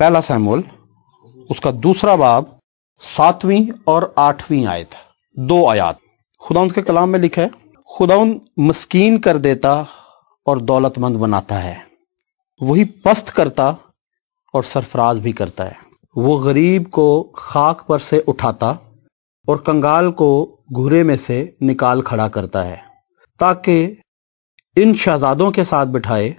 पहला सैमुअल उसका दूसरा बाब 7वीं और 8वीं आयत, 2 आयत। खुदावंद के कलाम में लिखा है, खुदावंद मस्कीन कर देता और दौलतमंद बनाता है, वही पस्त करता और सरफराज भी करता है। वो गरीब को खाक पर से उठाता और कंगाल को घुरे में से निकाल खड़ा करता है, ताकि इन शहजादों के साथ बिठाए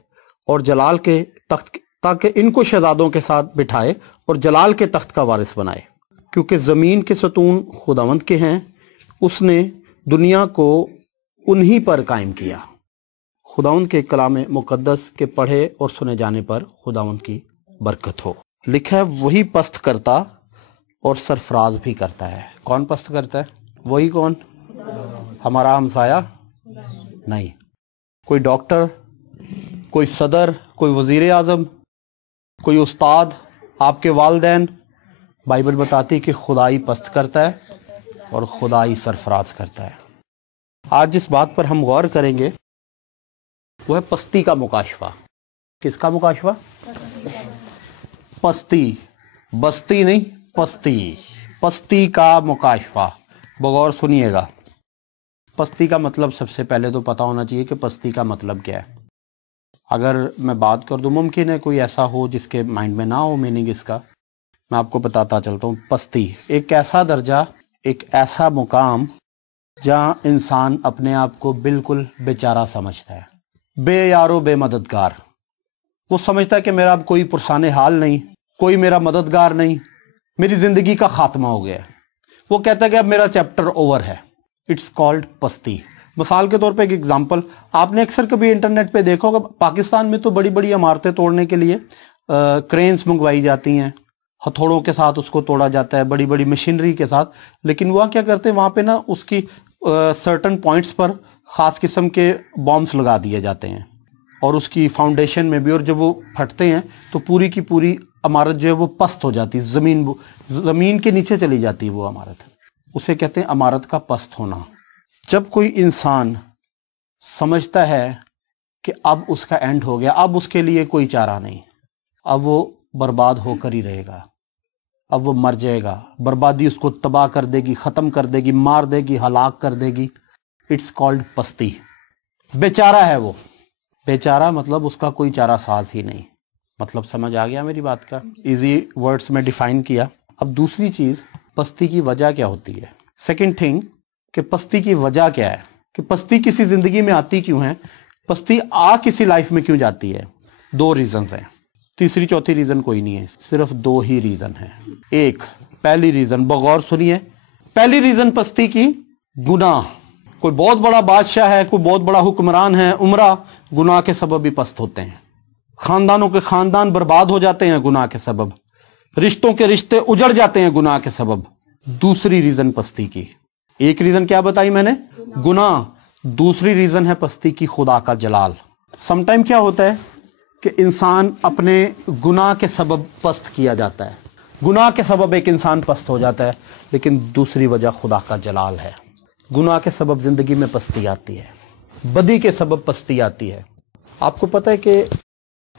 और जलाल के तख्त ताकि इनको शहजादों के साथ बिठाए और जलाल के तख्त का वारिस बनाए। क्योंकि ज़मीन के सतून खुदावंद के हैं, उसने दुनिया को उन्हीं पर कायम किया। खुदावंद के कलाम मुकद्दस के पढ़े और सुने जाने पर खुदावंद की बरकत हो। लिखा है, वही पस्त करता और सरफराज भी करता है। कौन पस्त करता है? वही कौन? हमारा हमसाया नहीं, कोई डॉक्टर, कोई सदर, कोई वजीर आज़म, कोई उस्ताद, आपके वालिदैन। बाइबल बताती कि खुदाई पस्त करता है और खुदाई सरफराज करता है। आज जिस बात पर हम गौर करेंगे वो है पस्ती का मुकाशफा। किसका मुकाशफा? पस्ती, बस्ती नहीं, पस्ती, पस्ती का मुकाशफा। बगौर सुनिएगा। पस्ती का मतलब सबसे पहले तो पता होना चाहिए कि पस्ती का मतलब क्या है। अगर मैं बात कर दूं, मुमकिन है कोई ऐसा हो जिसके माइंड में ना हो मीनिंग इसका, मैं आपको बताता चलता हूँ। पस्ती एक ऐसा दर्जा, एक ऐसा मुकाम जहाँ इंसान अपने आप को बिल्कुल बेचारा समझता है, बेयारो बेमददगार। वो समझता है कि मेरा अब कोई पुरसाने हाल नहीं, कोई मेरा मददगार नहीं, मेरी जिंदगी का खात्मा हो गया है। वो कहता है कि अब मेरा चैप्टर ओवर है। इट्स कॉल्ड पस्ती। मिसाल के तौर पे एक एग्जांपल, आपने अक्सर कभी इंटरनेट पे देखा होगा, पाकिस्तान में तो बड़ी बड़ी इमारतें तोड़ने के लिए क्रेन्स मंगवाई जाती हैं, हथौड़ों के साथ उसको तोड़ा जाता है, बड़ी बड़ी मशीनरी के साथ। लेकिन वह क्या करते हैं, वहां पे ना उसकी सर्टन पॉइंट्स पर खास किस्म के बॉम्ब्स लगा दिए जाते हैं और उसकी फाउंडेशन में भी, और जब वो फटते हैं तो पूरी की पूरी इमारत जो है वो पस्त हो जाती है, जमीन के नीचे चली जाती है वो इमारत। उसे कहते हैं इमारत का पस्त होना। जब कोई इंसान समझता है कि अब उसका एंड हो गया, अब उसके लिए कोई चारा नहीं, अब वो बर्बाद होकर ही रहेगा, अब वो मर जाएगा, बर्बादी उसको तबाह कर देगी, खत्म कर देगी, मार देगी, हलाक कर देगी। इट्स कॉल्ड पस्ती। बेचारा है वो। बेचारा मतलब उसका कोई चारा साज ही नहीं। मतलब समझ आ गया मेरी बात का? इजी वर्ड्स में डिफाइन किया। अब दूसरी चीज, पस्ती की वजह क्या होती है। सेकंड थिंग कि पस्ती की वजह क्या है, कि पस्ती किसी जिंदगी में आती क्यों है, पस्ती आ किसी लाइफ में क्यों जाती है। 2 रीजंस हैं, तीसरी चौथी रीजन कोई नहीं है, सिर्फ 2 ही रीजन है। एक, पहली रीजन, बगौर सुनिए। पहली रीजन पस्ती की, गुनाह। कोई बहुत बड़ा बादशाह है, कोई बहुत बड़ा हुक्मरान है, उमरा, गुनाह के सबब भी पस्त होते हैं। खानदानों के खानदान बर्बाद हो जाते हैं गुनाह के सबब, रिश्तों के रिश्ते उजड़ जाते हैं गुनाह के सबब। दूसरी रीजन पस्ती की, एक रीजन क्या बताई मैंने, गुनाह। दूसरी रीजन है पस्ती की खुदा का जलाल। समटाइम क्या होता है कि इंसान अपने गुनाह के सबब पस्त किया जाता है, गुनाह के सबब एक इंसान पस्त हो जाता है, लेकिन दूसरी वजह खुदा का जलाल है। गुनाह के सबब जिंदगी में पस्ती आती है, बदी के सबब पस्ती आती है। आपको पता है कि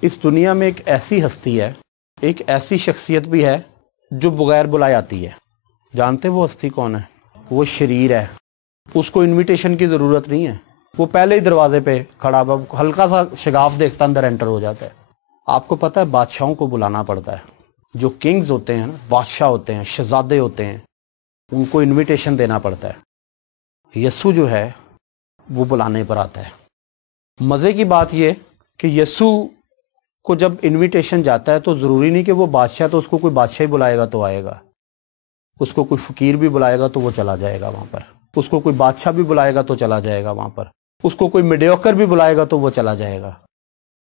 इस दुनिया में एक ऐसी हस्ती है, एक ऐसी शख्सियत भी है जो बगैर बुलाए आती है। जानते वो हस्ती कौन है? वो शरीर है। उसको इनविटेशन की जरूरत नहीं है, वो पहले ही दरवाजे पे खड़ा, हल्का सा शगाफ देखता अंदर एंटर हो जाता है। आपको पता है बादशाहों को बुलाना पड़ता है। जो किंग्स होते हैं ना, बादशाह होते हैं, शहजादे होते हैं, उनको इनविटेशन देना पड़ता है। यस्सु जो है वो बुलाने पर आता है। मजे की बात यह कि यस्सु को जब इनविटेशन जाता है तो जरूरी नहीं कि वो बादशाह, तो उसको कोई बादशाह ही बुलाएगा तो आएगा, उसको कोई फकीर भी बुलाएगा तो वो चला जाएगा वहां पर, उसको कोई बादशाह भी बुलाएगा तो चला जाएगा वहां पर, उसको कोई मीडियोकर भी बुलाएगा तो वो चला जाएगा।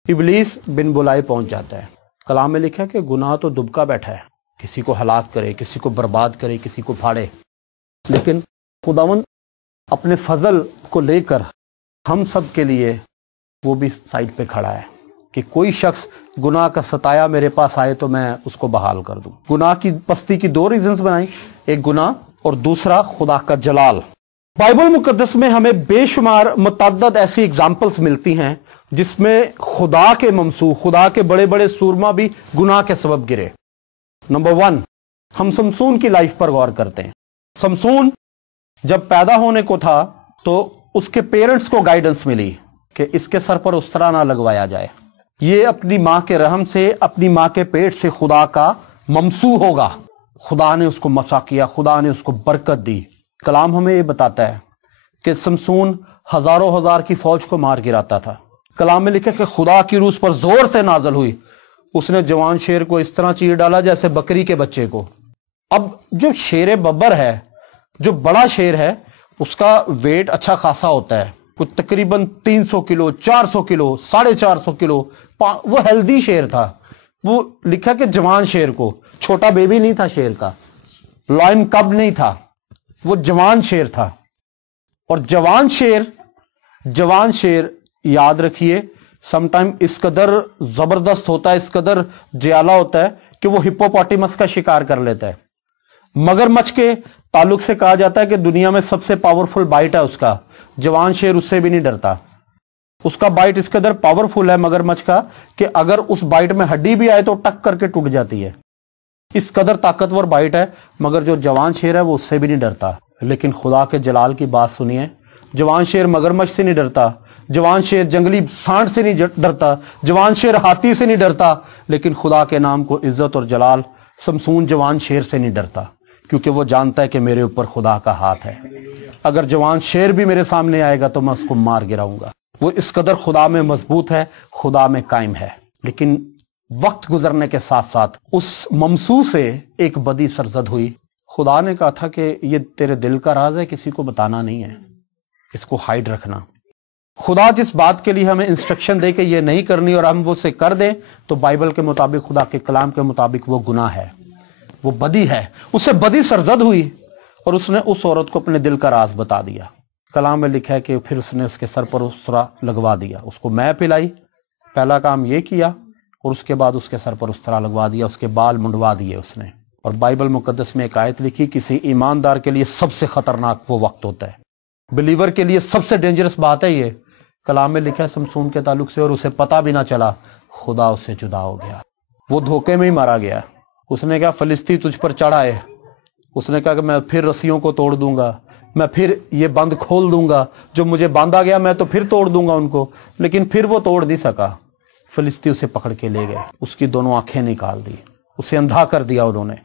इब्लीस बिन बुलाए पहुंच जाता है। कलाम में लिखा है कि गुनाह तो दुबका बैठा है, किसी को हलाक करे, किसी को बर्बाद करे, किसी को फाड़े, लेकिन खुदावंद अपने फजल को लेकर हम सब के लिए वो भी साइड पे खड़ा है कि कोई शख्स गुनाह का सताया मेरे पास आए तो मैं उसको बहाल कर दूं। गुनाह की पस्ती की 2 रीजंस बनाई, एक गुनाह और दूसरा खुदा का जलाल। बाइबल मुकद्दस में हमें बेशुमार मुतअद्दिद ऐसी एग्जाम्पल्स मिलती हैं جس میں خدا کے ممسو، خدا کے بڑے بڑے سورما بھی گناہ کے سبب گرے۔ نمبر 1، ہم سمسون کی لائف پر غور کرتے ہیں۔ سمسون جب پیدا ہونے کو تھا تو اس کے پیرنٹس کو گائیڈنس ملی کہ اس کے سر پر اسرا نہ لگوایا جائے، یہ اپنی ماں کے رحم سے، اپنی ماں کے پیٹ سے خدا کا ممسو ہوگا۔ خدا نے اس کو مسا کیا، خدا نے اس کو برکت دی۔ کلام ہمیں یہ بتاتا ہے کہ سمسون ہزاروں ہزار کی فوج کو مار گراتا تھا۔ کلام میں لکھا کہ خدا کی روح اس پر زور سے نازل ہوئی، اس نے جوان شیر کو اس طرح چیر ڈالا جیسے بکری کے بچے کو۔ اب جو شیر ببر ہے، جو بڑا شیر ہے، اس کا ویٹ اچھا خاصا ہوتا ہے، کچھ تقریباً 300 کلو، 400 کلو، 450 کلو، وہ ہیلدی شیر تھا۔ وہ لکھا کہ جوان شیر کو، چھوٹا بیبی نہیں تھا شیر کا، لائن کب نہیں تھا، وہ جوان شیر تھا۔ اور جوان شیر یاد رکھیے سم ٹائم اس قدر زبردست ہوتا ہے، اس قدر جیالہ ہوتا ہے کہ وہ ہپوپوٹیمس کا شکار کر لیتا ہے۔ مگر مچھ کے تعلق سے کہا جاتا ہے کہ دنیا میں سب سے پاورفل بائٹ ہے اس کا، جوان شیر اس سے بھی نہیں ڈرتا۔ اس کا بائٹ اس قدر پاورفل ہے مگر مچھ کا کہ اگر اس بائٹ میں ہڈی بھی آئے تو ٹک کر کے ٹوٹ جاتی ہے، اس قدر طاقتور بائٹ ہے۔ مگر جو جوان شیر ہے وہ اس سے بھی نہیں ڈرتا۔ لیکن خدا کے جلال کی بات سنیے، جوان شیر مگرمچھ سے نہیں ڈرتا، جوان شیر جنگلی سانڈ سے نہیں ڈرتا، جوان شیر ہاتھی سے نہیں ڈرتا، لیکن خدا کے نام کو عزت اور جلال سمسون جوان شیر سے نہیں ڈرتا، کیونکہ وہ جانتا ہے کہ میرے اوپر خدا کا ہاتھ ہے۔ اگر جوان شیر بھی میرے سامنے آئے گا تو میں اس کو مار گراؤں گا۔ وہ اس قدر خدا میں مضبوط ہے، خدا میں قائم ہے۔ لیکن وقت گزرنے کے ساتھ ساتھ اس ممسو سے ایک بدی سرزد ہوئی۔ خدا نے کہا تھا کہ یہ تیرے دل کا راز ہے، کسی کو بتانا نہیں ہے، اس کو ہائیڈ رکھنا۔ خدا جس بات کے لیے ہمیں انسٹرکشن دے کہ یہ نہیں کرنی اور ہم وہ اسے کر دیں تو بائبل کے مطابق، خدا کے کلام کے مطابق وہ گناہ ہے، وہ بدی ہے۔ اسے بدی سرزد ہوئی اور اس نے اس عورت کو اپنے دل کا راز بتا دیا۔ کلام میں لکھا ہے کہ پھر اس نے اس کے سر پر اسرا لگوا دیا، اس کو میں پلائی، پہلا کام یہ کیا، اور اس کے بعد اس کے سر پر اسرا لگوا دیا، اس کے بال منڈوا دیے اس نے۔ اور بائبل مقدس میں ایک آیت لکھی، کسی ایماندار کے لیے سب سے خطرناک وہ وقت ہوتا ہے، بلیور کے لیے سب سے ڈینجرس بات ہے یہ۔ کلام میں لکھا ہے سمسون کے تعلق سے، اور اسے پتہ بھی نہ چلا، خدا اس سے جدا ہو گیا، وہ دھوکے میں ہی مارا گیا۔ اس نے کہا فلسطی تجھ پر چڑھ آئے، اس نے کہا کہ میں پھر رسیوں کو توڑ دوں گا، میں پھر یہ بند کھول دوں گا، جو مجھے باندھا گیا میں تو پھر توڑ دوں گا ان کو۔ لیکن پھر وہ توڑ نہیں سکا، فلسطی اسے پکڑ کے لے گئے، اس کی دونوں آنکھیں نکال دی، اسے اندھا کر دیا انہوں نے۔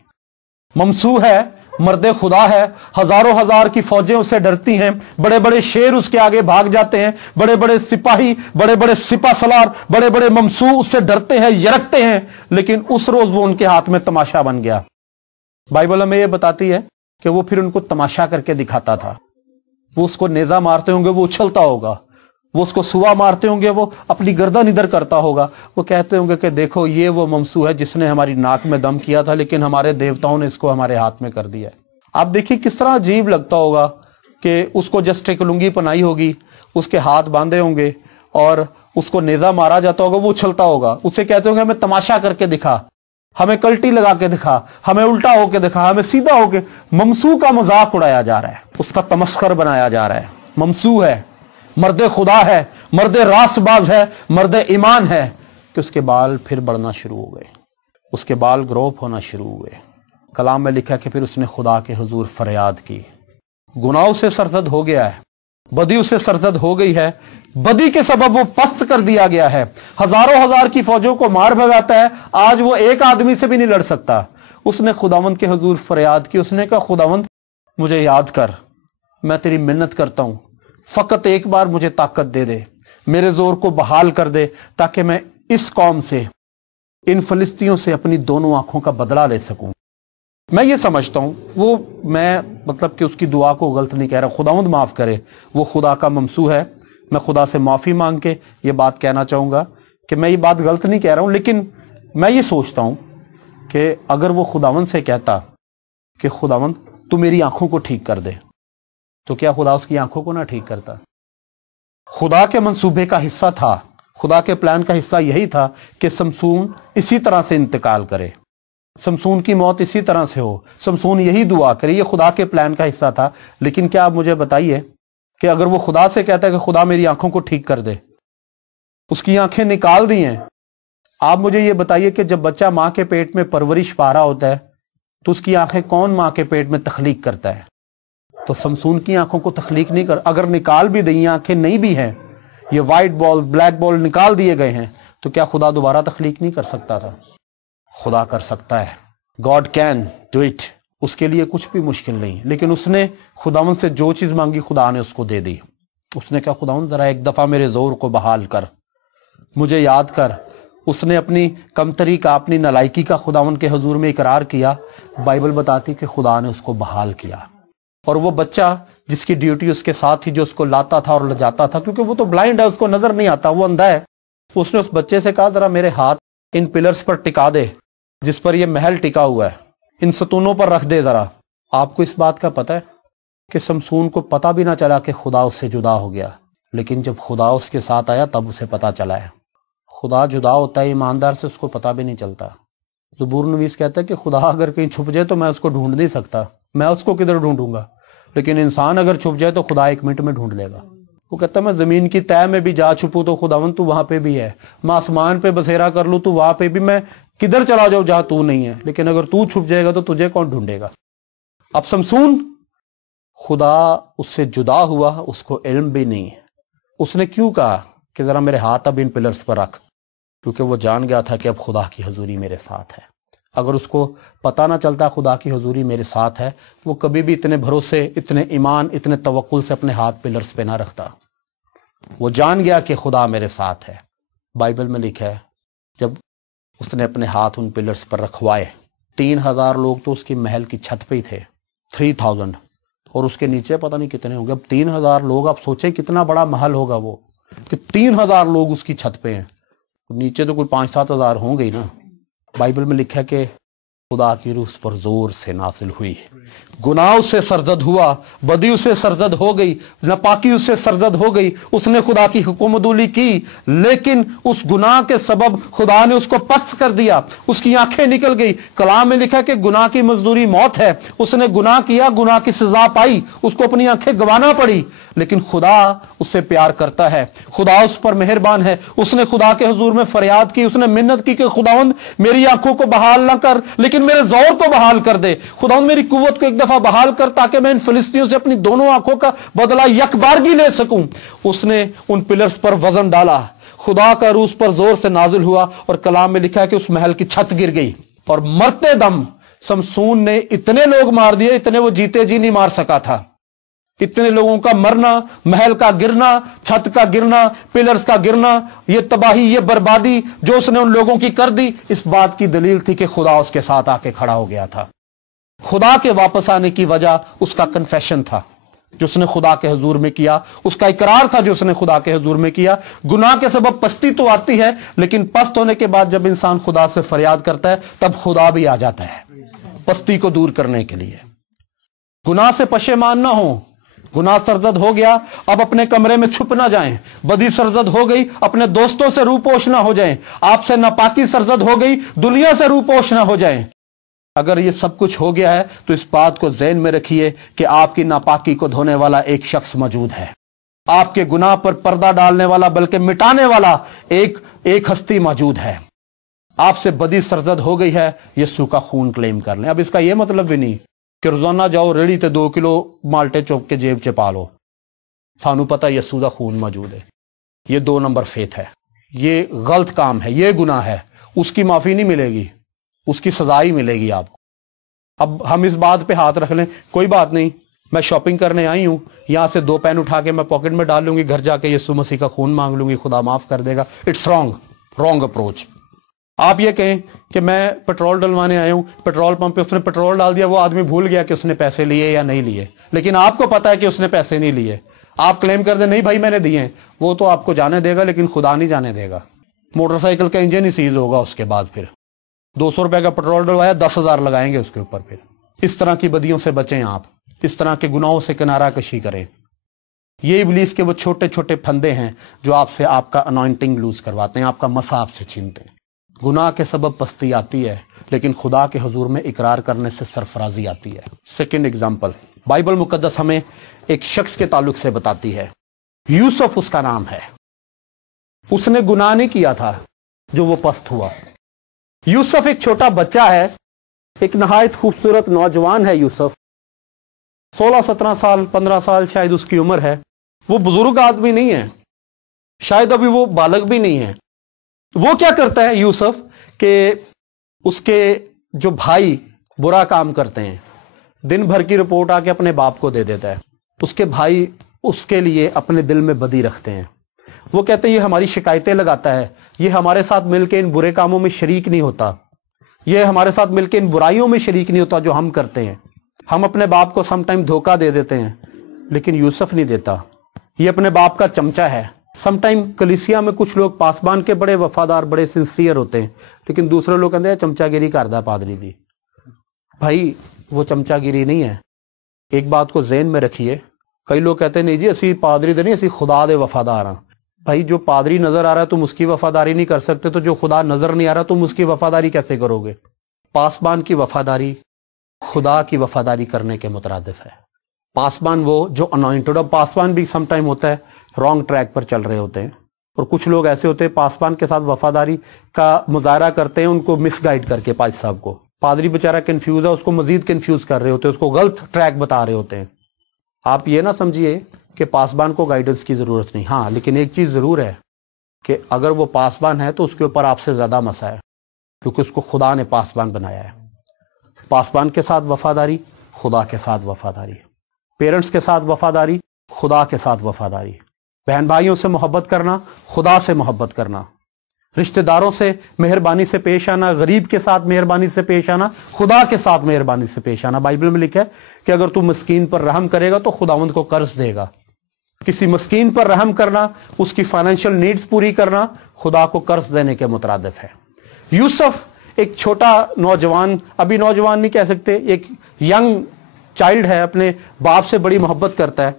ممسو ہے، مرد خدا ہے، ہزاروں ہزار کی فوجیں اسے ڈرتی ہیں، بڑے بڑے شیر اس کے آگے بھاگ جاتے ہیں، بڑے بڑے سپاہی، بڑے بڑے سپہ سالار، بڑے بڑے ممسو اس سے ڈرتے ہیں، یرکتے ہیں۔ لیکن اس روز وہ ان کے ہاتھ میں تماشا بن گیا۔ بائبل ہمیں یہ بتاتی ہے کہ وہ پھر ان کو تماشا کر کے دکھاتا تھا۔ وہ اس کو نیزہ مارتے ہوں گے، وہ اچھلتا ہوگا، وہ اس کو سوا مارتے ہوں گے، وہ اپنی گردن ادھر کرتا ہوگا، وہ کہتے ہوں گے کہ دیکھو یہ وہ ممسو ہے جس نے ہماری ناک میں دم کیا تھا، لیکن ہمارے دیوتاؤں نے اس کو ہمارے ہاتھ میں کر دیا ہے۔ آپ دیکھیے کس طرح عجیب لگتا ہوگا کہ اس کو جسٹ ایک لنگی پنائی ہوگی، اس کے ہاتھ باندھے ہوں گے اور اس کو نیزہ مارا جاتا ہوگا، وہ اچھلتا ہوگا، اسے کہتے ہوں گے ہمیں تماشا کر کے دکھا، ہمیں کلٹی لگا کے دکھا، ہمیں الٹا ہو کے دکھا، ہمیں سیدھا ہو کے۔ ممسو کا مذاق اڑایا جا رہا ہے، اس کا تمسخر بنایا جا رہا ہے۔ ممسو ہے، مرد خدا ہے، مرد راست باز ہے، مرد ایمان ہے، کہ اس کے بال پھر بڑھنا شروع ہو گئے، اس کے بال گروپ ہونا شروع ہوئے۔ کلام میں لکھا کہ پھر اس نے خدا کے حضور فریاد کی، گناہ اسے سرزد ہو گیا ہے، بدی اسے سرزد ہو گئی ہے، بدی کے سبب وہ پست کر دیا گیا ہے، ہزاروں ہزار کی فوجوں کو مار بھگاتا ہے، آج وہ ایک آدمی سے بھی نہیں لڑ سکتا۔ اس نے خداوند کے حضور فریاد کی، اس نے کہا خداوند مجھے یاد کر، میں تیری منت کرتا ہوں، فقط ایک بار مجھے طاقت دے دے، میرے زور کو بحال کر دے، تاکہ میں اس قوم سے، ان فلسطینیوں سے اپنی دونوں آنکھوں کا بدلہ لے سکوں۔ میں یہ سمجھتا ہوں وہ، میں مطلب کہ اس کی دعا کو غلط نہیں کہہ رہا، خداوند معاف کرے، وہ خدا کا ممسو ہے، میں خدا سے معافی مانگ کے یہ بات کہنا چاہوں گا کہ میں یہ بات غلط نہیں کہہ رہا ہوں، لیکن میں یہ سوچتا ہوں کہ اگر وہ خداوند سے کہتا کہ خداوند تو میری آنکھوں کو ٹھیک کر دے، تو کیا خدا اس کی آنکھوں کو نہ ٹھیک کرتا؟ خدا کے منصوبے کا حصہ تھا، خدا کے پلان کا حصہ یہی تھا کہ سمسون اسی طرح سے انتقال کرے، سمسون کی موت اسی طرح سے ہو، سمسون یہی دعا کرے، یہ خدا کے پلان کا حصہ تھا۔ لیکن کیا آپ مجھے بتائیے کہ اگر وہ خدا سے کہتا ہے کہ خدا میری آنکھوں کو ٹھیک کر دے، اس کی آنکھیں نکال دی ہیں. آپ مجھے یہ بتائیے کہ جب بچہ ماں کے پیٹ میں پرورش پا رہا ہوتا ہے تو اس کی آنکھیں کون ماں کے پیٹ میں تخلیق کرتا ہے؟ تو سمسون کی آنکھوں کو تخلیق نہیں کر. اگر نکال بھی دیں آنکھیں نہیں بھی ہیں, یہ وائٹ بال بلیک بال نکال دیے گئے ہیں, تو کیا خدا دوبارہ تخلیق نہیں کر سکتا تھا؟ خدا کر سکتا ہے. God can do it. اس کے لیے کچھ بھی مشکل نہیں. لیکن اس نے خداوند سے جو چیز مانگی خدا نے اس کو دے دی. اس نے کہا خداوند ذرا ایک دفعہ میرے زور کو بحال کر, مجھے یاد کر. اس نے اپنی کمتری کا, اپنی نالائکی کا خداوند کے حضور میں اقرار کیا. بائبل بتاتی کہ خدا نے اس کو بحال کیا. اور وہ بچہ جس کی ڈیوٹی اس کے ساتھ تھی, جو اس کو لاتا تھا اور لجاتا تھا, کیونکہ وہ تو بلائنڈ ہے, اس کو نظر نہیں آتا, وہ اندھا ہے, اس نے اس بچے سے کہا ذرا میرے ہاتھ ان پلرز پر ٹکا دے جس پر یہ محل ٹکا ہوا ہے, ان ستونوں پر رکھ دے ذرا. آپ کو اس بات کا پتہ ہے کہ سمسون کو پتہ بھی نہ چلا کہ خدا اس سے جدا ہو گیا, لیکن جب خدا اس کے ساتھ آیا تب اسے پتہ چلا ہے. خدا جدا ہوتا ہے ایماندار سے, اس کو پتہ بھی نہیں چلتا. زبور نویس کہتا ہے کہ خدا اگر کہیں چھپ جائے تو میں اس کو ڈھونڈ نہیں سکتا, میں اس کو کدھر ڈھونڈوں گا, لیکن انسان اگر چھپ جائے تو خدا 1 منٹ میں ڈھونڈ لے گا. وہ کہتا ہے میں زمین کی تہہ میں بھی جا چھپوں تو خداوند تو وہاں پہ بھی ہے, میں آسمان پہ بسیرا کر لوں تو وہاں پہ بھی, میں کدھر چلا جاؤں جہاں تو نہیں ہے, لیکن اگر تو چھپ جائے گا تو تجھے کون ڈھونڈے گا. اب سمسون, خدا اس سے جدا ہوا, اس کو علم بھی نہیں ہے. اس نے کیوں کہا کہ ذرا میرے ہاتھ اب ان پلرز پر رکھ؟ کیونکہ وہ جان گیا تھا کہ اب خدا کی حضوری میرے ساتھ ہے. اگر اس کو پتہ نہ چلتا خدا کی حضوری میرے ساتھ ہے, وہ کبھی بھی اتنے بھروسے, اتنے ایمان, اتنے توکل سے اپنے ہاتھ پلرز پہ نہ رکھتا. وہ جان گیا کہ خدا میرے ساتھ ہے. بائبل میں لکھا ہے جب اس نے اپنے ہاتھ ان پلرز پر رکھوائے, 3000 لوگ تو اس کی محل کی چھت پہ ہی تھے, 3000, اور اس کے نیچے پتہ نہیں کتنے ہوں گے. اب 3000 لوگ, آپ سوچیں کتنا بڑا محل ہوگا وہ, کہ 3000 لوگ اس کی چھت پہ ہیں, نیچے تو کوئی 5-7 ہزار ہوں گے نا. بائبل میں لکھا ہے کہ خدا کی روح اس پر زور سے نازل ہوئی, گناہ اس سے سرزد ہوا, بدی اس سے سرزد ہو گئی, ناپاکی اس سے سرزد ہو گئی. اس نے خدا کی حکم عدولی کی, لیکن اس گناہ کے سبب خدا نے اس کو پست کر دیا, اس کی آنکھیں نکل گئی. کلام میں لکھا کہ گناہ کی مزدوری موت ہے. اس نے گناہ کیا, گناہ کی سزا پائی, اس کو اپنی آنکھیں گنوانا پڑی, لیکن خدا اس سے پیار کرتا ہے, خدا اس پر مہربان ہے. اس نے خدا کے حضور میں فریاد کی, اس نے منت کی کہ خداوند میری آنکھوں کو بحال نہ کر, لیکن میرے زور کو بحال کر دے. خداوند میری قوت کو ایک دفعہ بحال کر تاکہ میں ان فلسطینیوں سے اپنی دونوں آنکھوں کا بدلہ یک بارگی لے سکوں. اس نے ان پلرز پر وزن ڈالا, خدا کا روح اس پر زور سے نازل ہوا, اور کلام میں لکھا ہے کہ اس محل کی چھت گر گئی. اور مرتے دم سمسون نے اتنے لوگ مار دیے, اتنے وہ جیتے جی نہیں مار سکا تھا. اتنے لوگوں کا مرنا, محل کا گرنا, چھت کا گرنا, پلرز کا گرنا, یہ تباہی, یہ بربادی جو اس نے ان لوگوں کی کر دی, اس بات کی دلیل تھی کہ خدا اس کے ساتھ آ کے کھڑا ہو گیا تھا. خدا کے واپس آنے کی وجہ اس کا کنفیشن تھا جو اس نے خدا کے حضور میں کیا, اس کا اقرار تھا جو اس نے خدا کے حضور میں کیا. گناہ کے سبب پستی تو آتی ہے, لیکن پست ہونے کے بعد جب انسان خدا سے فریاد کرتا ہے تب خدا بھی آ جاتا ہے پستی کو دور کرنے کے لیے. گناہ سے پشیمان نہ ہوں, گناہ سرزد ہو گیا, اب اپنے کمرے میں چھپ نہ جائیں. بدی سرزد ہو گئی, اپنے دوستوں سے روپوش نہ ہو جائیں. آپ سے ناپاکی سرزد ہو گئی, دنیا سے روپوش نہ ہو جائیں. اگر یہ سب کچھ ہو گیا ہے تو اس بات کو ذہن میں رکھیے کہ آپ کی ناپاکی کو دھونے والا ایک شخص موجود ہے. آپ کے گناہ پر پردہ ڈالنے والا بلکہ مٹانے والا ایک ہستی موجود ہے. آپ سے بدی سرزد ہو گئی ہے, یسوع کا خون کلیم کر لیں. اب اس کا یہ مطلب بھی نہیں کہ روزانہ جاؤ ریڑی تے 2 کلو مالٹے چوک کے جیب چ پا لو. سانو پتہ یسوع دا خون موجود ہے. یہ 2 نمبر فیتھ ہے, یہ غلط کام ہے, یہ گناہ ہے. اس کی معافی نہیں ملے گی, اس کی سزا ہی ملے گی آپ کو. اب ہم اس بات پہ ہاتھ رکھ لیں, کوئی بات نہیں, میں شاپنگ کرنے آئی ہوں, یہاں سے 2 پین اٹھا کے میں پاکٹ میں ڈال لوں گی, گھر جا کے یسوع مسیح کا خون مانگ لوں گی, خدا معاف کر دے گا. It's wrong approach. آپ یہ کہیں کہ میں پٹرول ڈلوانے آیا ہوں, پٹرول پمپ پہ اس نے پٹرول ڈال دیا, وہ آدمی بھول گیا کہ اس نے پیسے لیے یا نہیں لیے, لیکن آپ کو پتا ہے کہ اس نے پیسے نہیں لیے. آپ کلیم کر دیں نہیں بھائی میں نے دیے ہیں, وہ تو آپ کو جانے دے گا لیکن خدا نہیں جانے دے گا. موٹر سائیکل کا انجن ہی سیز ہوگا اس کے بعد, پھر 200 روپے کا پٹرول ڈلوایا 10,000 لگائیں گے اس کے اوپر. پھر اس طرح کی بدیوں سے بچیں, آپ اس طرح کے گناہوں سے کنارہ کشی کریں. یہ ابلیس کے وہ چھوٹے چھوٹے پھندے ہیں جو آپ سے آپ کا انوائنٹنگ لوز کرواتے ہیں, آپ کا مسا آپ سے چھینتے ہیں. گناہ کے سبب پستی آتی ہے, لیکن خدا کے حضور میں اقرار کرنے سے سرفرازی آتی ہے. سیکنڈ ایگزامپل, بائبل مقدس ہمیں ایک شخص کے تعلق سے بتاتی ہے. یوسف اس کا نام ہے. उसने गुनाह नहीं किया था जो वो पस्त हुआ। यूसुफ एक छोटा बच्चा है, एक नहायत खूबसूरत नौजवान है यूसुफ, 16-17 साल 15 साल शायद उसकी उम्र है। वो बुजुर्ग आदमी नहीं है, शायद अभी वो बालक भी नहीं है। वो क्या करता है यूसुफ कि उसके जो भाई बुरा काम करते हैं, दिन भर की रिपोर्ट आके अपने बाप को दे देता है। उसके भाई उसके लिए अपने दिल में बदी रखते हैं। वो कहते हैं ये हमारी शिकायतें लगाता है, ये हमारे साथ मिलकर इन बुरे कामों में शरीक नहीं होता, ये हमारे साथ मिलकर इन बुराइयों में शरीक नहीं होता जो हम करते हैं। हम अपने बाप को समटाइम धोखा दे देते हैं, लेकिन यूसुफ नहीं देता। ये अपने बाप का चमचा है। समटाइम कलीसिया में कुछ लोग पासबान के बड़े वफादार, बड़े सिंसियर होते हैं, लेकिन दूसरे लोग कहते हैं चमचागिरी करदा पादरी दी। भाई वो चमचागिरी नहीं है। एक बात को ज़हन में रखिए, कई लोग कहते हैं नहीं जी असी पादरी दे नहीं, असी खुदा दे वफादार हाँ। भाई जो पादरी नजर आ रहा है तुम उसकी वफादारी नहीं कर सकते, तो जो खुदा नजर नहीं आ रहा तुम उसकी वफादारी कैसे करोगे? पासबान की वफादारी खुदा की वफादारी करने के मुतरादिफ है। पासबान वो जो अनॉइंटेड, और पासबान भी समटाइम होता है रॉन्ग ट्रैक पर चल रहे होते हैं, और कुछ लोग ऐसे होते हैं पासबान के साथ वफादारी का मुजाहरा करते हैं उनको मिसगाइड करके। पाज साहब को पादरी बेचारा कंफ्यूज है, उसको मजीद कंफ्यूज कर रहे होते हैं, उसको गलत ट्रैक बता रहे होते हैं। आप ये ना समझिए कि पासबान को गाइडेंस की जरूरत नहीं। हाँ, लेकिन एक चीज जरूर है कि अगर वो पासबान है तो उसके ऊपर आपसे ज्यादा मसा है, क्योंकि उसको खुदा ने पासबान बनाया है। पासबान के साथ वफादारी, खुदा के साथ वफादारी, पेरेंट्स के साथ वफादारी, खुदा के साथ वफादारी, बहन भाइयों से मोहब्बत करना, खुदा से मोहब्बत करना, रिश्तेदारों से मेहरबानी से पेश आना, गरीब के साथ मेहरबानी से पेश आना, खुदा के साथ मेहरबानी से पेश आना। बाइबल में लिखा है कि अगर तू मस्कीन पर रहम करेगा तो खुदावंद को कर्ज देगा। किसी मस्कीन पर रहम करना, उसकी फाइनेंशियल नीड्स पूरी करना, खुदा को कर्ज देने के मुतरादिफ है। यूसुफ एक छोटा नौजवान, अभी नौजवान नहीं कह सकते, एक यंग चाइल्ड है, अपने बाप से बड़ी मोहब्बत करता है।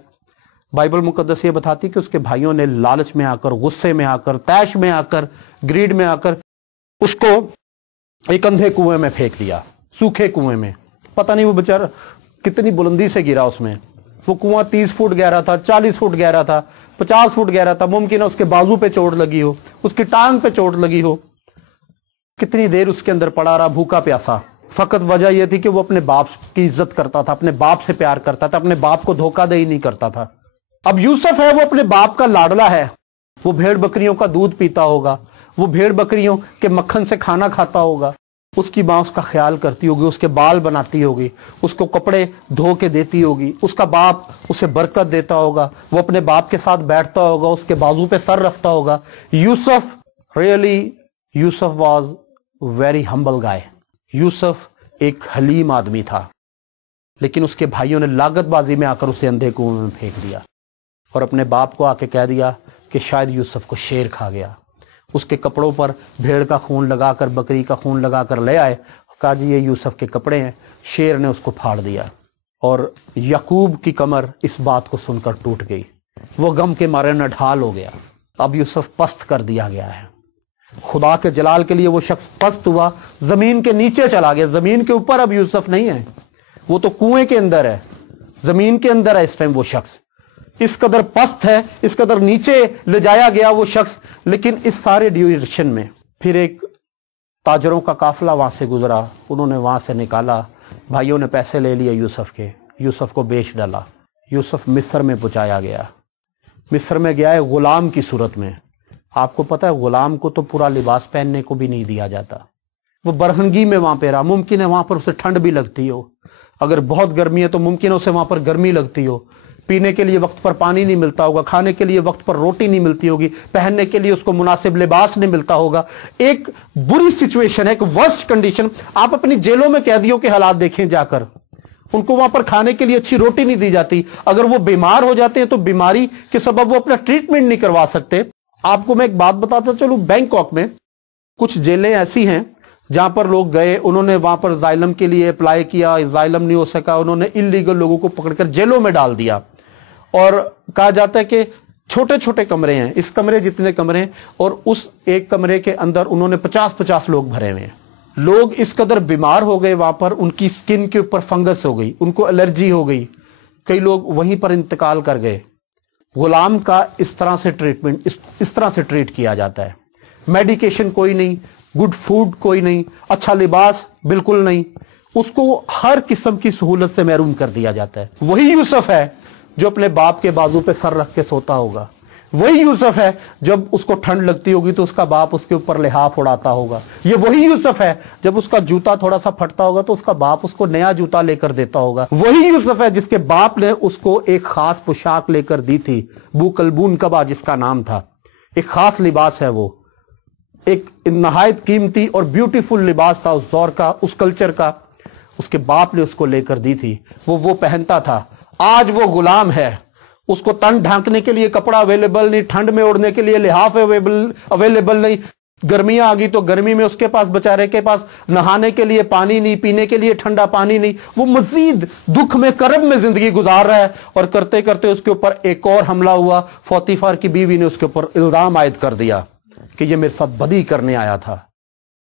बाइबल मुकद्दस ये बताती कि उसके भाइयों ने लालच में आकर, गुस्से में आकर, तैश में आकर, ग्रीड में आकर उसको एक अंधे कुएं में फेंक दिया, सूखे कुएं में। पता नहीं वो बेचारा कितनी बुलंदी से गिरा उसमें। वो कुआं 30 फुट गहरा था, 40 फुट गहरा था, 50 फुट गहरा था। मुमकिन है उसके बाजू पे चोट लगी हो, उसकी टांग पे चोट लगी हो। कितनी देर उसके अंदर पड़ा रहा भूखा प्यासा। फकत वजह यह थी कि वो अपने बाप की इज्जत करता था, अपने बाप से प्यार करता था, अपने बाप को धोखा दे ही नहीं करता था। अब यूसुफ है, वो अपने बाप का लाडला है। वो भेड़ बकरियों का दूध पीता होगा, वो भेड़ बकरियों के मक्खन से खाना खाता होगा, उसकी माँ उसका ख्याल करती होगी, उसके बाल बनाती होगी, उसको कपड़े धो के देती होगी, उसका बाप उसे बरकत देता होगा, वो अपने बाप के साथ बैठता होगा, उसके बाजू पे सर रखता होगा। Yusuf really, Yusuf was very humble गाय। यूसुफ एक हलीम आदमी था, लेकिन उसके भाइयों ने लागतबाजी में आकर उसे अंधे कुएं में फेंक दिया और अपने बाप को आके कह दिया कि शायद यूसुफ को शेर खा गया। उसके कपड़ों पर भेड़ का खून लगाकर, बकरी का खून लगाकर ले आए, कहा जी ये यूसुफ के कपड़े हैं। शेर ने उसको फाड़ दिया और याकूब की कमर इस बात को सुनकर टूट गई। वो गम के मारे नढाल हो गया। अब यूसुफ पस्त कर दिया गया है। खुदा के जलाल के लिए वो शख्स पस्त हुआ, जमीन के नीचे चला गया। जमीन के ऊपर अब यूसुफ नहीं है, वो तो कुएं के अंदर है, जमीन के अंदर है इस टाइम वो शख्स। इस कदर पस्त है, इस कदर नीचे ले जाया गया वो शख्स। लेकिन इस सारे ड्यूरेशन में फिर एक ताजरों का काफिला वहां से गुजरा, उन्होंने वहां से निकाला, भाइयों ने पैसे ले लिए यूसुफ के, यूसुफ को बेच डाला। यूसुफ मिस्र में पहुंचाया गया। मिस्र में गया है गुलाम की सूरत में। आपको पता है गुलाम को तो पूरा लिबास पहनने को भी नहीं दिया जाता। वो बरहनगी में वहां पे रहा। मुमकिन है वहां पर उसे ठंड भी लगती हो, अगर बहुत गर्मी है तो मुमकिन है उसे वहां पर गर्मी लगती हो। पीने के लिए वक्त पर पानी नहीं मिलता होगा, खाने के लिए वक्त पर रोटी नहीं मिलती होगी, पहनने के लिए उसको मुनासिब लिबास नहीं मिलता होगा। एक बुरी सिचुएशन है, एक वर्स्ट कंडीशन। आप अपनी जेलों में कैदियों के हालात देखें जाकर, उनको वहां पर खाने के लिए अच्छी रोटी नहीं दी जाती। अगर वो बीमार हो जाते हैं तो बीमारी के सबब वो अपना ट्रीटमेंट नहीं करवा सकते। आपको मैं एक बात बताता चलूं, बैंकॉक में कुछ जेलें ऐसी हैं जहां पर लोग गए, उन्होंने वहां पर जाइलम के लिए अप्लाई किया, जाइलम नहीं हो सका, उन्होंने इलीगल लोगों को पकड़कर जेलों में डाल दिया। और कहा जाता है कि छोटे छोटे कमरे हैं, इस कमरे जितने कमरे हैं, और उस एक कमरे के अंदर उन्होंने 50-50 लोग भरे हुए हैं। लोग इस कदर बीमार हो गए वहां पर, उनकी स्किन के ऊपर फंगस हो गई, उनको एलर्जी हो गई, कई लोग वहीं पर इंतकाल कर गए। गुलाम का इस तरह से ट्रीटमेंट, इस तरह से ट्रीट किया जाता है। मेडिकेशन कोई नहीं, गुड फूड कोई नहीं, अच्छा लिबास बिल्कुल नहीं, उसको हर किस्म की सहूलत से महरूम कर दिया जाता है। वही यूसुफ है जो अपने बाप के बाजू पे सर रख के सोता होगा। वही यूसुफ है जब उसको ठंड लगती होगी तो उसका बाप उसके ऊपर लिहाफ उड़ाता होगा। ये वही यूसुफ है जब उसका जूता थोड़ा सा फटता होगा तो उसका बाप उसको नया जूता लेकर देता होगा। वही यूसुफ है जिसके बाप ने उसको एक खास पोशाक लेकर दी थी, बूकलबून कबा जिसका नाम था। एक खास लिबास है, वो एक नहायत कीमती और ब्यूटीफुल लिबास था उस दौर का, उस कल्चर का। उसके बाप ने उसको लेकर दी थी, वो पहनता था। आज वो गुलाम है, उसको तन ढांकने के लिए कपड़ा अवेलेबल नहीं, ठंड में ओढ़ने के लिए लिहाफ अवेलेबल नहीं, गर्मियां आ गई तो गर्मी में उसके पास, बेचारे के पास नहाने के लिए पानी नहीं, पीने के लिए ठंडा पानी नहीं। वो मजीद दुख में, करब में जिंदगी गुजार रहा है। और करते करते उसके ऊपर एक और हमला हुआ। पोतीफर की बीवी ने उसके ऊपर इल्जाम आयद कर दिया कि ये मेरे साथ बदी करने आया था।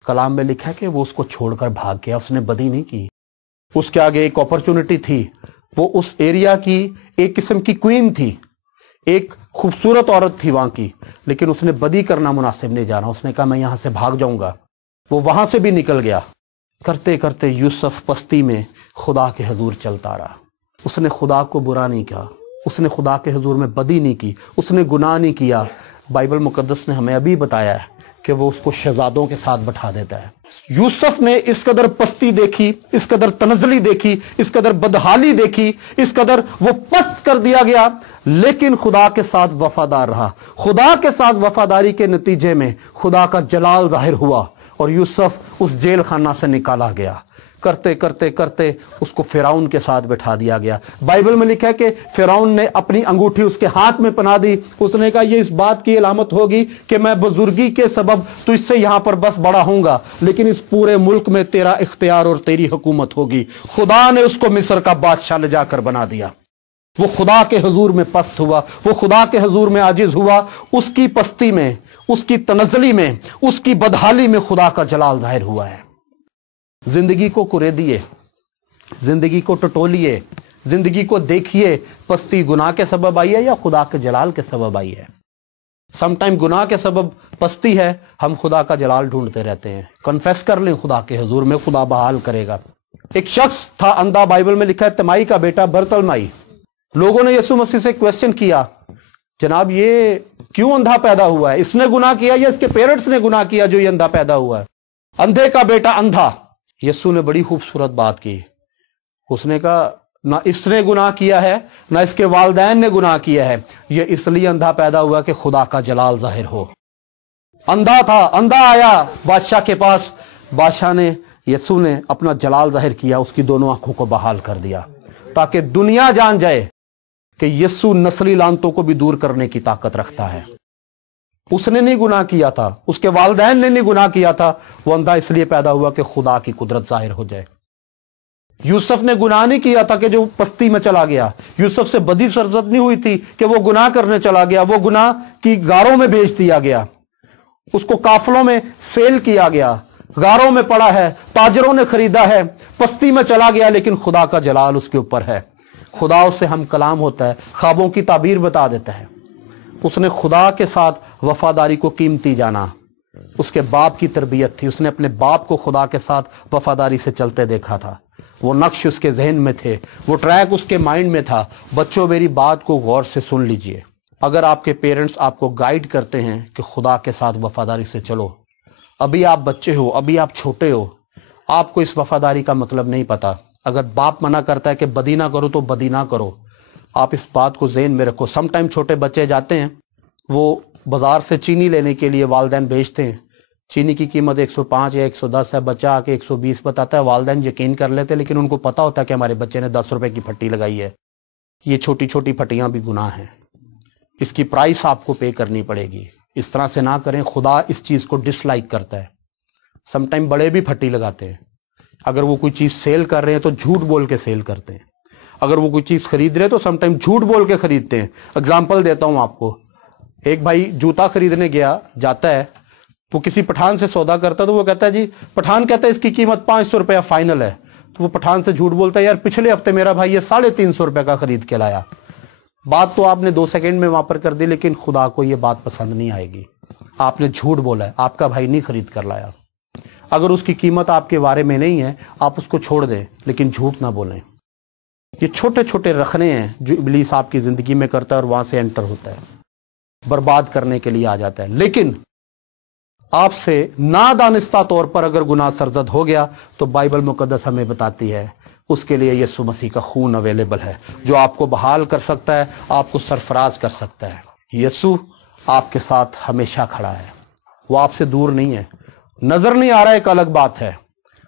कलाम में लिखा है कि वो उसको छोड़कर भाग गया, उसने बदी नहीं की। उसके आगे एक अपॉर्चुनिटी थी, वो उस एरिया की एक किस्म की क्वीन थी, एक खूबसूरत औरत थी वहां की, लेकिन उसने बदी करना मुनासिब नहीं जाना। उसने कहा मैं यहां से भाग जाऊंगा। वो वहां से भी निकल गया। करते करते यूसुफ पस्ती में खुदा के हुजूर चलता रहा। उसने खुदा को बुरा नहीं किया, उसने खुदा के हुजूर में बदी नहीं की, उसने गुनाह नहीं किया। बाइबल मुकद्दस ने हमें अभी बताया है कि वो उसको शहजादों के साथ बैठा देता है। यूसुफ ने इस कदर पस्ती देखी, इस कदर तनजली देखी, इस कदर बदहाली देखी, इस कदर वो पस्त कर दिया गया, लेकिन खुदा के साथ वफादार रहा। खुदा के साथ वफादारी के नतीजे में खुदा का जलाल जाहिर हुआ और यूसुफ उस जेल खाना से निकाला गया। करते करते करते उसको फिरौन के साथ बैठा दिया गया। बाइबल में लिखा है कि फिरौन ने अपनी अंगूठी उसके हाथ में पहना दी। उसने कहा ये इस बात की अलामत होगी कि मैं बुजुर्गी के सबब तुझसे यहां पर बस बड़ा होऊंगा, लेकिन इस पूरे मुल्क में तेरा इख्तियार और तेरी हुकूमत होगी। खुदा ने उसको मिस्र का बादशाह ले जाकर बना दिया। वो खुदा के हुजूर में पस्त हुआ, वो खुदा के हुजूर में आजिज हुआ। उसकी पस्ती में, उसकी तनजली में, उसकी बदहाली में खुदा का जलाल जाहिर हुआ है। जिंदगी को कुरेदिए, जिंदगी को टटोलिए, जिंदगी को देखिए, पस्ती गुनाह के सबब आई है या खुदा के जलाल के सबब आई है। समटाइम गुनाह के सबब पस्ती है, हम खुदा का जलाल ढूंढते रहते हैं। कन्फेस कर लें खुदा के हुजूर में, खुदा बहाल करेगा। एक शख्स था अंधा, बाइबल में लिखा है तिमाई का बेटा बरतलमाई। लोगों ने यीशु मसीह से क्वेश्चन किया, जनाब ये क्यों अंधा पैदा हुआ है? इसने गुनाह किया या इसके पेरेंट्स ने गुनाह किया जो ये अंधा पैदा हुआ है? अंधे का बेटा अंधा। यीशु ने बड़ी खूबसूरत बात की। उसने कहा ना इसने गुनाह किया है ना इसके वालिदैन ने गुनाह किया है, ये इसलिए अंधा पैदा हुआ कि खुदा का जलाल जाहिर हो। अंधा था, अंधा आया बादशाह के पास, बादशाह ने, यीशु ने अपना जलाल जाहिर किया, उसकी दोनों आंखों को बहाल कर दिया ताकि दुनिया जान जाए कि यीशु नस्ली लानतों को भी दूर करने की ताकत रखता है। उसने नहीं गुनाह किया था, उसके वालिदैन ने नहीं गुनाह किया था, वो अंधा इसलिए पैदा हुआ कि खुदा की कुदरत जाहिर हो जाए। यूसुफ ने गुनाह नहीं किया था कि जो पस्ती में चला गया। यूसुफ से बदी सरजद नहीं हुई थी कि वो गुनाह करने चला गया। वो गुनाह की गारों में भेज दिया गया, उसको काफलों में सेल किया गया, गारों में पड़ा है, ताजरों ने खरीदा है, पस्ती में चला गया, लेकिन खुदा का जलाल उसके ऊपर है। खुदा उससे हम कलाम होता है, ख्वाबों की ताबीर बता देता है। उसने खुदा के साथ वफादारी को कीमती जाना। उसके बाप की तरबियत थी, उसने अपने बाप को खुदा के साथ वफादारी से चलते देखा था। वो नक्श उसके जहन में थे, वो ट्रैक उसके माइंड में था। बच्चों मेरी बात को गौर से सुन लीजिए। अगर आपके पेरेंट्स आपको गाइड करते हैं कि खुदा के साथ वफादारी से चलो, अभी आप बच्चे हो, अभी आप छोटे हो, आपको इस वफादारी का मतलब नहीं पता। अगर बाप मना करता है कि बदी ना करो तो बदी ना करो, आप इस बात को ज़हन में रखो। समटाइम छोटे बच्चे जाते हैं, वो बाजार से चीनी लेने के लिए वालिदैन भेजते हैं, चीनी की कीमत 105 या 110 है, बच्चा आके 120 बताता है। वालिदैन यकीन कर लेते, लेकिन उनको पता होता है कि हमारे बच्चे ने 10 रुपए की फट्टी लगाई है। ये छोटी छोटी फट्टियां भी गुनाह हैं, इसकी प्राइस आपको पे करनी पड़ेगी। इस तरह से ना करें, खुदा इस चीज को डिसलाइक करता है। समटाइम बड़े भी फट्टी लगाते हैं। अगर वो कोई चीज सेल कर रहे हैं तो झूठ बोल के सेल करते हैं। अगर वो कोई चीज खरीद रहे हैं तो समटाइम झूठ बोल के खरीदते हैं। एग्जाम्पल देता हूं आपको। एक भाई जूता खरीदने जाता है, वो किसी पठान से सौदा करता है, तो वो कहता है जी, पठान कहता है इसकी कीमत 500 रुपया फाइनल है। तो वो पठान से झूठ बोलता है, यार पिछले हफ्ते मेरा भाई ये 350 रुपए का खरीद के लाया। बात तो आपने 2 सेकंड में वहां पर कर दी, लेकिन खुदा को ये बात पसंद नहीं आएगी। आपने झूठ बोला है, आपका भाई नहीं खरीद कर लाया। अगर उसकी कीमत आपके बारे में नहीं है, आप उसको छोड़ दें, लेकिन झूठ ना बोलें। ये छोटे छोटे रखने हैं जो इब्लीस आपकी जिंदगी में करता है और वहां से एंटर होता है, बर्बाद करने के लिए आ जाता है। लेकिन आपसे नादानिस्ता तौर पर अगर गुनाह सरजद हो गया तो बाइबल मुकद्दस हमें बताती है उसके लिए यीशु मसीह का खून अवेलेबल है, जो आपको बहाल कर सकता है, आपको सरफराज कर सकता है। यीशु आपके साथ हमेशा खड़ा है, वो आपसे दूर नहीं है। नजर नहीं आ रहा एक अलग बात है,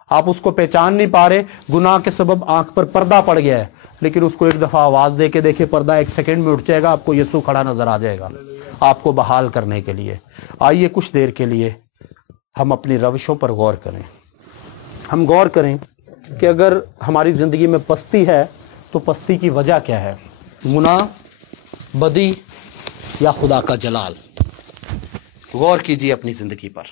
आप उसको पहचान नहीं पा रहे, गुनाह के सबब आंख पर पर्दा पड़ गया है, लेकिन उसको एक दफा आवाज दे के देखिए, पर्दा 1 सेकंड में उठ जाएगा, आपको यीशु खड़ा नजर आ जाएगा आपको बहाल करने के लिए। आइए कुछ देर के लिए हम अपनी रविशों पर गौर करें। हम गौर करें कि अगर हमारी जिंदगी में पस्ती है तो पस्ती की वजह क्या है? गुनाह, बदी या खुदा का जलाल? गौर कीजिए अपनी जिंदगी पर।